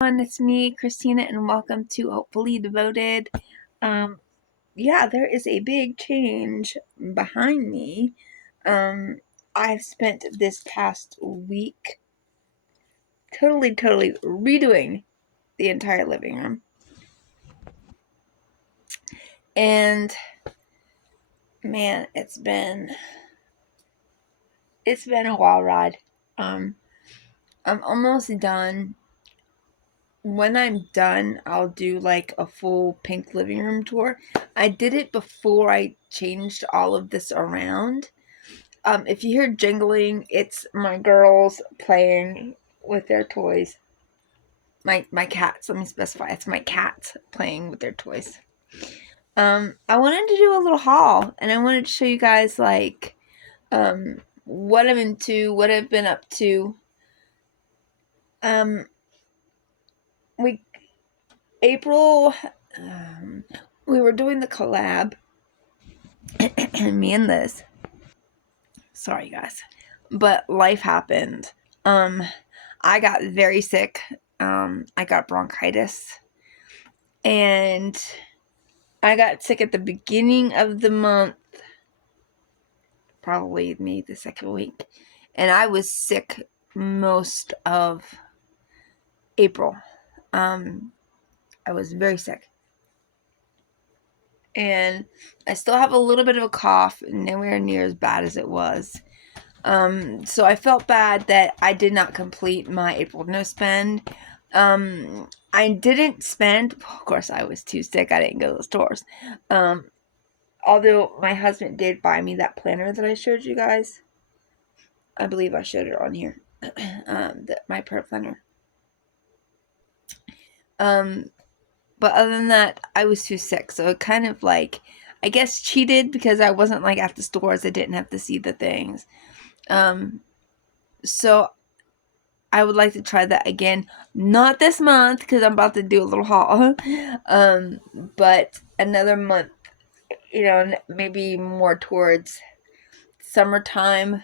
It's me, Christina, and welcome to Hopefully Devoted. There is a big change behind me. I've spent this past week totally redoing the entire living room. And man, it's been a wild ride. I'm almost done. When I'm done, I'll do like a full pink living room tour. I did it before I changed all of this around. If you hear jingling, it's my girls playing with their toys. My cats, let me specify, it's my cats playing with their toys. I wanted to do a little haul, and I wanted to show you guys what I'm into, what I've been up to. Um, we April, we were doing the collab, me and Liz. Sorry, guys, but life happened. I got very sick. I got bronchitis, and I got sick at the beginning of the month, probably maybe the second week, and I was sick most of April. I was very sick, and I still have a little bit of a cough, nowhere near as bad as it was. So I felt bad that I did not complete my April no spend. I didn't spend, of course I was too sick, I didn't go to the stores. Although my husband did buy me that planner that I showed you guys. I believe I showed it on here. My prayer planner. But other than that, I was too sick. So it kind of like, I guess, cheated because I wasn't like at the stores. I didn't have to see the things. So I would like to try that again. Not this month because I'm about to do a little haul. But another month, maybe more towards summertime,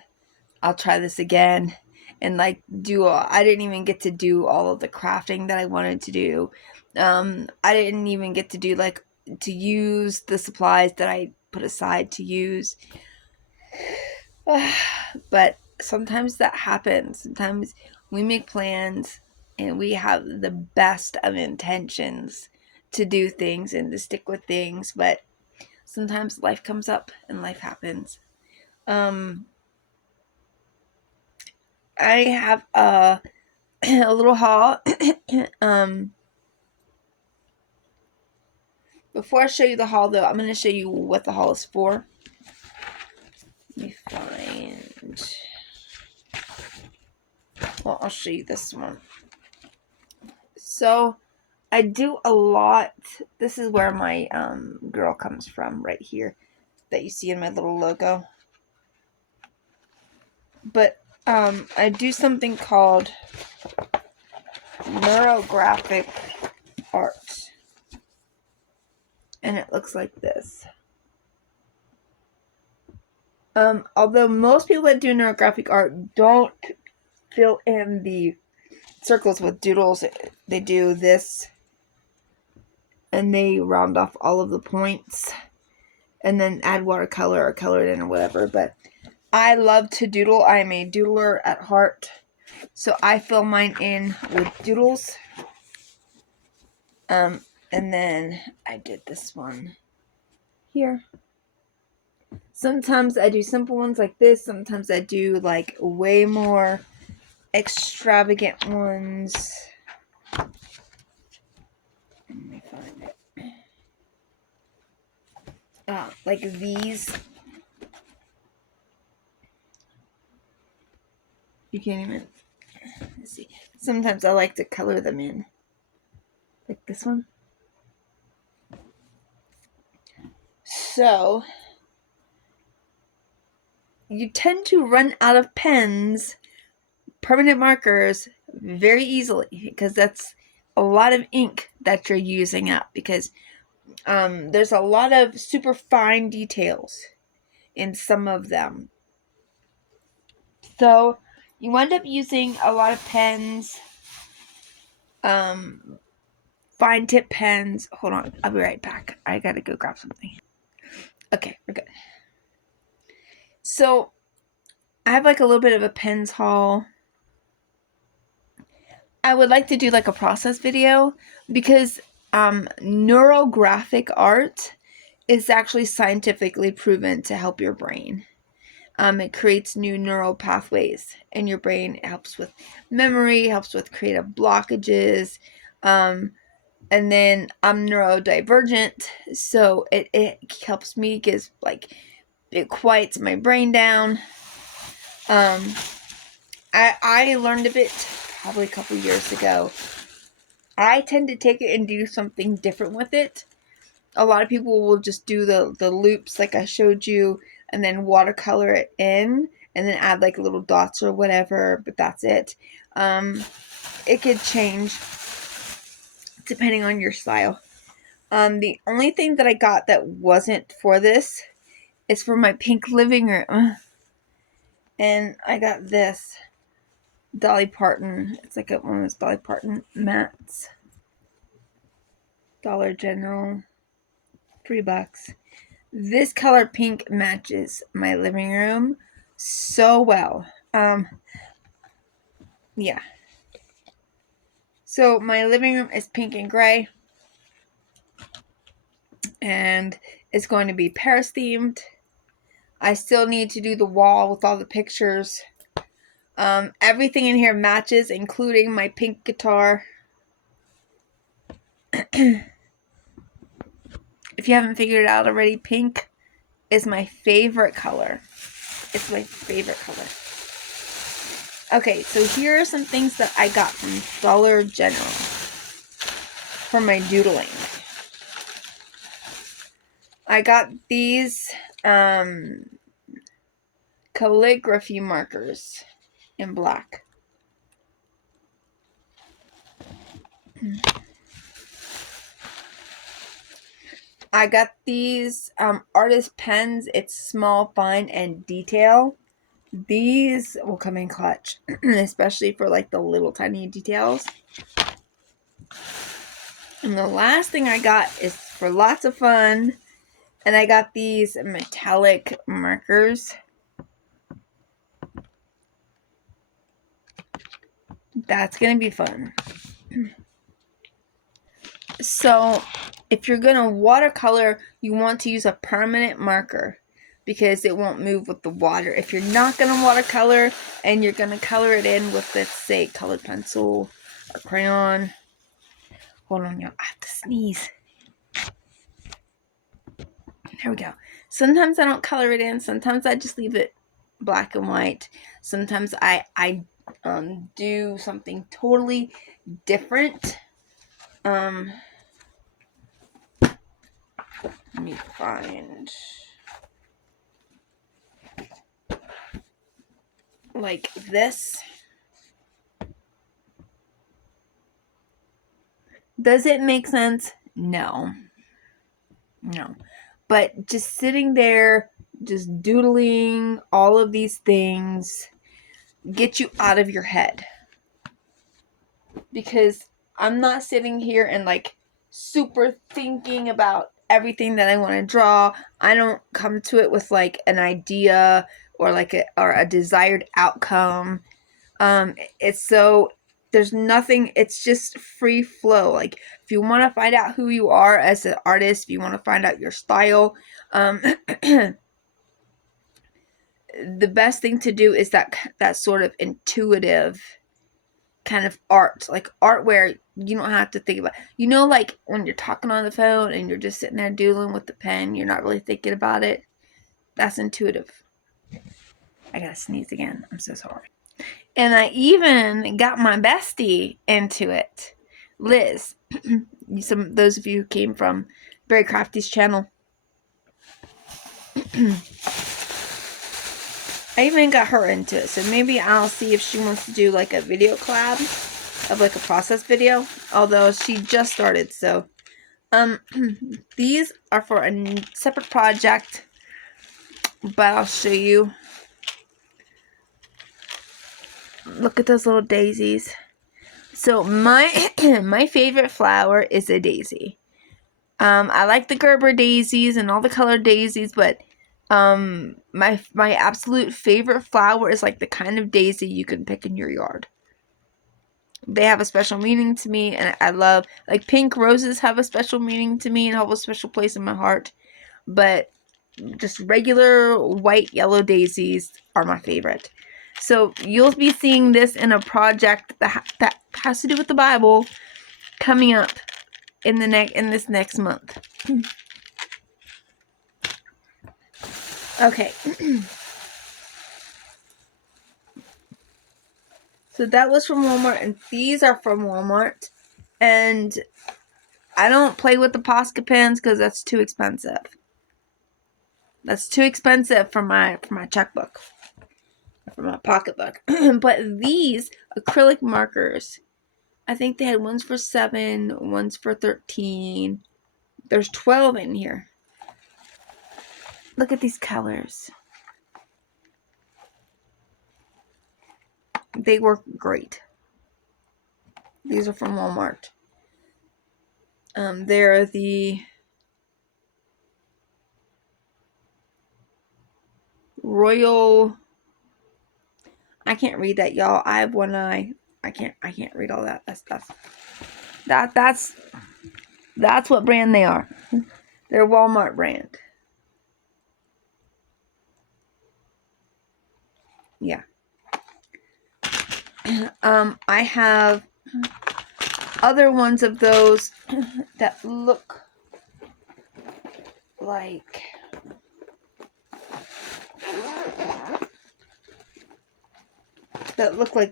I'll try this again and I didn't even get to do all of the crafting that I wanted to do. I didn't even get to do to use the supplies that I put aside to use. But sometimes that happens. Sometimes we make plans and we have the best of intentions to do things and to stick with things, but sometimes life comes up and life happens. I have a little haul. Before I show you the haul, though, I'm going to show you what the haul is for. Let me find... Well, I'll show you this one. So, I do a lot... This is where my girl comes from, right here, that you see in my little logo. But I do something called neurographic art. And it looks like this. Although most people that do neurographic art don't fill in the circles with doodles, they do this and they round off all of the points and then add watercolor or color it in or whatever. But I love to doodle. I am a doodler at heart, so I fill mine in with doodles. And then I did this one here. Sometimes I do simple ones like this. Sometimes I do like way more extravagant ones. Let me find it. Like these. You can't even... Let's see. Sometimes I like to color them in. Like this one. So, you tend to run out of pens, permanent markers, very easily because that's a lot of ink that you're using up because there's a lot of super fine details in some of them. So you wind up using a lot of pens. fine tip pens. Hold on, I'll be right back. I gotta go grab something. Okay, we're good. So I have like a little bit of a pens haul. I would like to do like a process video because neurographic art is actually scientifically proven to help your brain. It creates new neural pathways in your brain. It helps with memory, helps with creative blockages. And then I'm neurodivergent, so it helps me, gives like, it quiets my brain down. I learned of it probably a couple years ago. I tend to take it and do something different with it. A lot of people will just do the loops like I showed you and then watercolor it in and then add like little dots or whatever, but that's it. It could change depending on your style. The only thing that I got that wasn't for this is for my pink living room. And I got this Dolly Parton. It's like one of those Dolly Parton mats. Dollar General. $3. This color pink matches my living room so well. Yeah. So my living room is pink and gray. And it's going to be Paris themed. I still need to do the wall with all the pictures. Everything in here matches, including my pink guitar. If you haven't figured it out already, pink is my favorite color. It's my favorite color. Okay, so here are some things that I got from Dollar General for my doodling. I got these calligraphy markers in black. I got these artist pens. It's small, fine, and detail. These will come in clutch, especially for like the little tiny details. And the last thing I got is for lots of fun. And I got these metallic markers. That's going to be fun. So, if you're going to watercolor, you want to use a permanent marker because it won't move with the water. If you're not going to watercolor and you're going to color it in with, let's say, colored pencil or crayon. Hold on, y'all. I have to sneeze. There we go. Sometimes I don't color it in. Sometimes I just leave it black and white. Sometimes I do something totally different. Let me find like this. Does it make sense? No. But just sitting there, just doodling all of these things, get you out of your head. Because I'm not sitting here and like super thinking about everything that I want to draw. I don't come to it with like an idea or like a desired outcome. There's nothing, it's just free flow. Like if you want to find out who you are as an artist, if you want to find out your style, the best thing to do is that sort of intuitive kind of art, like art where you don't have to think about, like when you're talking on the phone and you're just sitting there doodling with the pen, you're not really thinking about it. That's intuitive. I gotta sneeze again. I'm so sorry. And I even got my bestie into it, Liz. Those of you who came from Very Crafty's channel. I even got her into it, so maybe I'll see if she wants to do like a video collab of like a process video, although she just started. So these are for a separate project, but I'll show you. Look at those little daisies. So my my favorite flower is a daisy. I like the Gerber daisies and all the colored daisies, but my absolute favorite flower is like the kind of daisy you can pick in your yard. They have a special meaning to me, and I love, like, pink roses have a special meaning to me and have a special place in my heart. But just regular white yellow daisies are my favorite. So you'll be seeing this in a project that has to do with the Bible coming up in this next month. Okay. So that was from Walmart, and these are from Walmart. And I don't play with the Posca pens because that's too expensive. That's too expensive for my checkbook, for my pocketbook. But these acrylic markers, I think they had ones for $7, ones for $13. There's 12 in here. Look at these colors. They work great. These are from Walmart. They're the Royal. I can't read that, y'all. I have one eye. I can't read all that. That's what brand they are. They're Walmart brand. Yeah. I have other ones of those that look like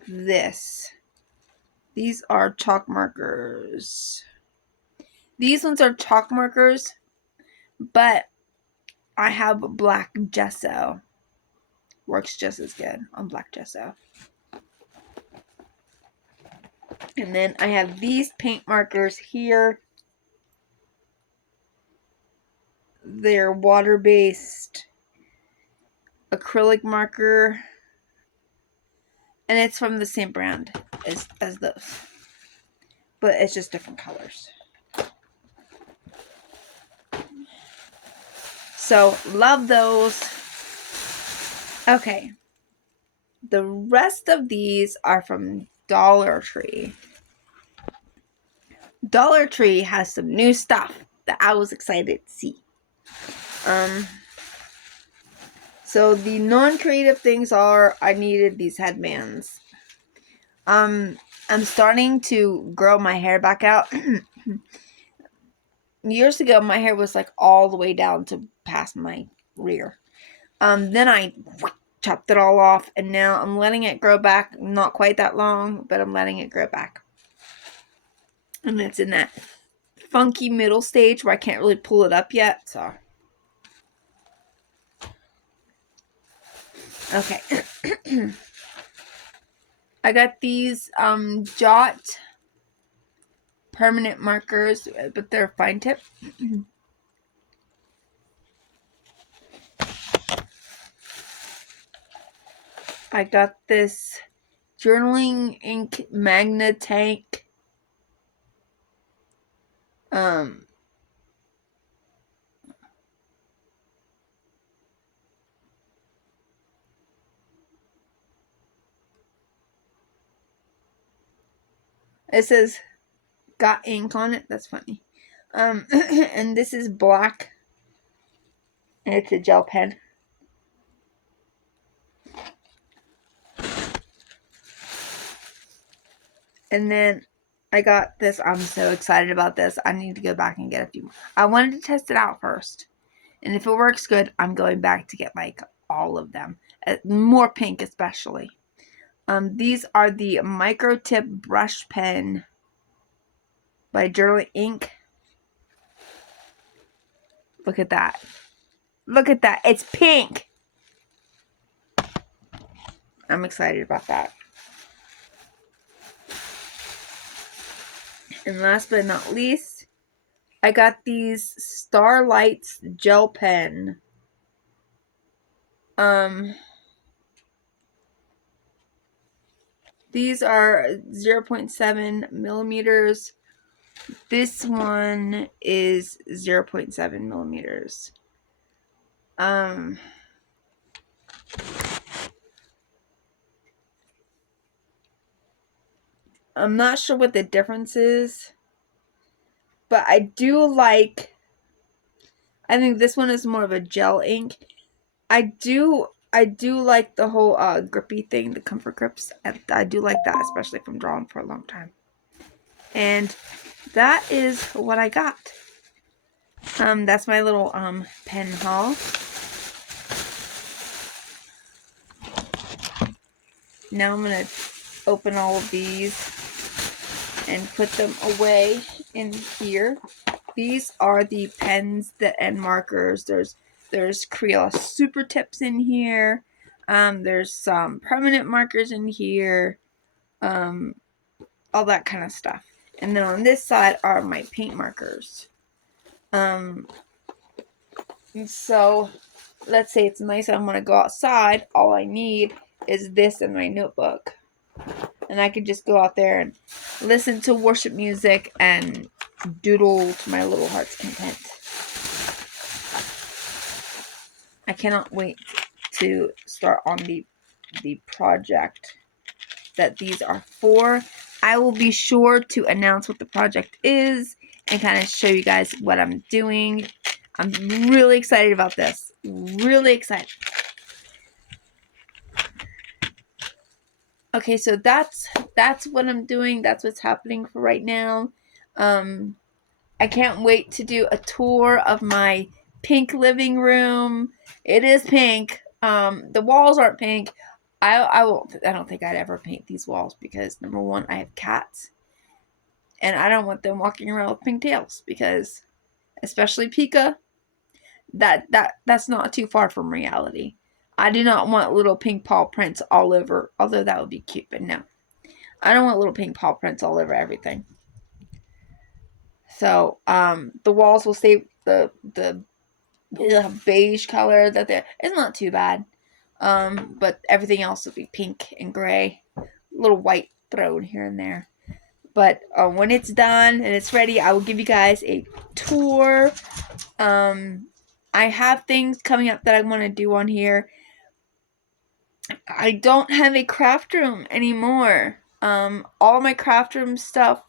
this. These are chalk markers. These ones are chalk markers, but I have black gesso. Works just as good on black gesso. And then I have these paint markers here. They're water-based acrylic marker. And it's from the same brand as those. But it's just different colors. So, love those. Okay. The rest of these are from Dollar Tree. Dollar Tree has some new stuff that I was excited to see. So the non-creative things are, I needed these headbands. I'm starting to grow my hair back out. Years ago, my hair was like all the way down to past my rear. Then I chopped it all off, and now I'm letting it grow back. Not quite that long, but I'm letting it grow back. And it's in that funky middle stage where I can't really pull it up yet, so. Okay. I got these Jot permanent markers, but they're fine tip. I got this journaling ink magna tank. It says got ink on it. That's funny. And this is black. And it's a gel pen. And then I got this. I'm so excited about this. I need to go back and get a few more. I wanted to test it out first. And if it works good, I'm going back to get like all of them. More pink especially. These are the Micro Tip Brush Pen by Journaling Ink. Look at that. Look at that. It's pink. I'm excited about that. And last but not least, I got these Starlights gel pen. These are 0.7 millimeters. This one is 0.7 millimeters. I'm not sure what the difference is, but I think this one is more of a gel ink. I do like the whole grippy thing, the comfort grips. I do like that, especially if I'm drawing for a long time. And that is what I got. That's my little pen haul. Now I'm gonna open all of these and put them away in here. These are the pens and markers. There's Crayola Super Tips in here. There's some permanent markers in here. All that kind of stuff. And then on this side are my paint markers. So let's say it's nice and I'm going to go outside. All I need is this in my notebook. And I can just go out there and listen to worship music and doodle to my little heart's content. I cannot wait to start on the project that these are for. I will be sure to announce what the project is and kind of show you guys what I'm doing. I'm really excited about this. Really excited. Okay, so that's what I'm doing. That's what's happening for right now. I can't wait to do a tour of my pink living room. It is pink. The walls aren't pink. I don't think I'd ever paint these walls because number one, I have cats, and I don't want them walking around with pink tails because, especially Pika, that's not too far from reality. I do not want little pink paw prints all over, although that would be cute, but no. I don't want little pink paw prints all over everything. So, the walls will stay the beige color that it's not too bad. But everything else will be pink and gray. A little white thrown here and there. But when it's done and it's ready, I will give you guys a tour. I have things coming up that I want to do on here. I don't have a craft room anymore. All my craft room stuff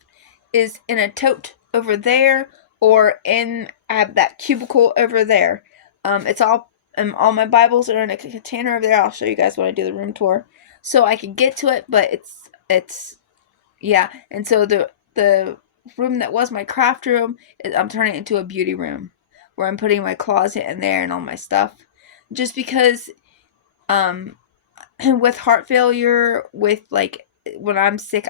is in a tote over there, or I have that cubicle over there. It's all my Bibles are in a container over there. I'll show you guys when I do the room tour, so I can get to it. But it's yeah, and so the room that was my craft room, I'm turning it into a beauty room, where I'm putting my closet in there and all my stuff, just because with heart failure, with like when I'm sick,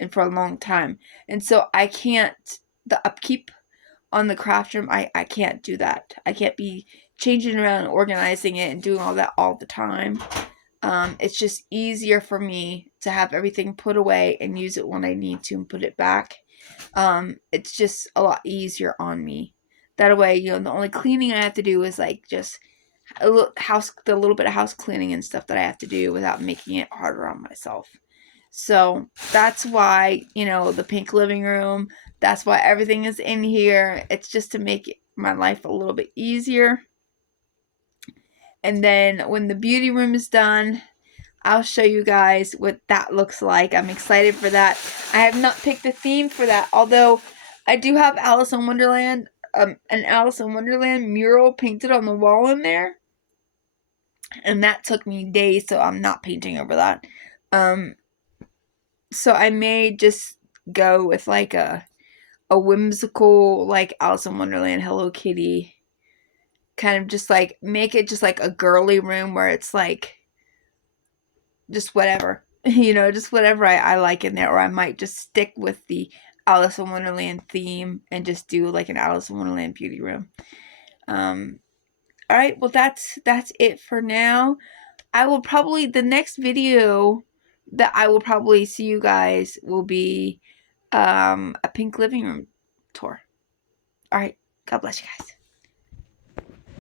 and for a long time, and so I can't, the upkeep on the craft room, I can't do that. I can't be changing around and organizing it and doing all that all the time. It's just easier for me to have everything put away and use it when I need to and put it back. It's just a lot easier on me. That way, the only cleaning I have to do is like just the little bit of house cleaning and stuff that I have to do without making it harder on myself. So that's why, the pink living room, that's why everything is in here. It's just to make my life a little bit easier. And then when the beauty room is done, I'll show you guys what that looks like. I'm excited for that. I have not picked a theme for that, although I do have Alice in Wonderland, an Alice in Wonderland mural painted on the wall in there. And that took me days, so I'm not painting over that. So I may just go with like a whimsical, like Alice in Wonderland, Hello Kitty, kind of just like make it just like a girly room where it's like just whatever, just whatever I like in there. Or I might just stick with the Alice in Wonderland theme and just do like an Alice in Wonderland beauty room. All right, well that's it for now. I will probably, the next video that I will probably see you guys will be a pink living room tour. All right, God bless you guys.